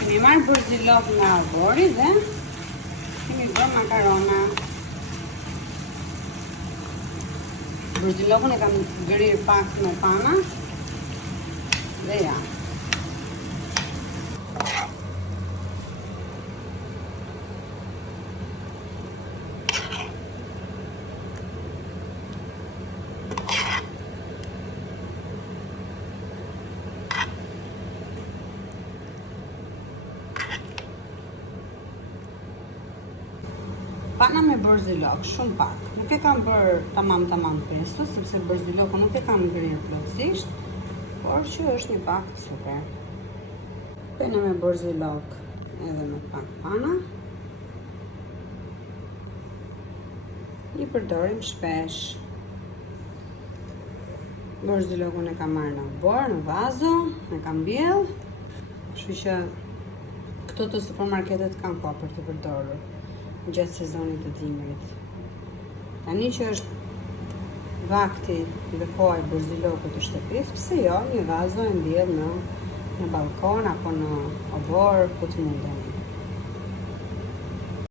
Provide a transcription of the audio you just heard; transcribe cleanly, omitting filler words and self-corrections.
Kemi marrë bërzilok nga arbori dhe kemi bërë makarona. Bërzilokun e kam gërir pak në pana dhe ja. Pana me bërzilok, shumë pak. Nuk e kam bërë tamam pesto, sepse bërzilokun nuk e kam ngrirë plotësisht, por që është një pak super. Pene me bërzilok edhe me pak pana. I përdorim shpesh. Bërzilokun e kam marrë në borë, në vazo, e kam bjell, kështu që këto të supermarketet kanë pa për të përdorur gjatë sezonit të dimrit. Tani që është vakti dhe koha e bërzilokut të shtëpisë, pse jo, një vazo e mbjell në balkon apo në obor, ku të mundeni.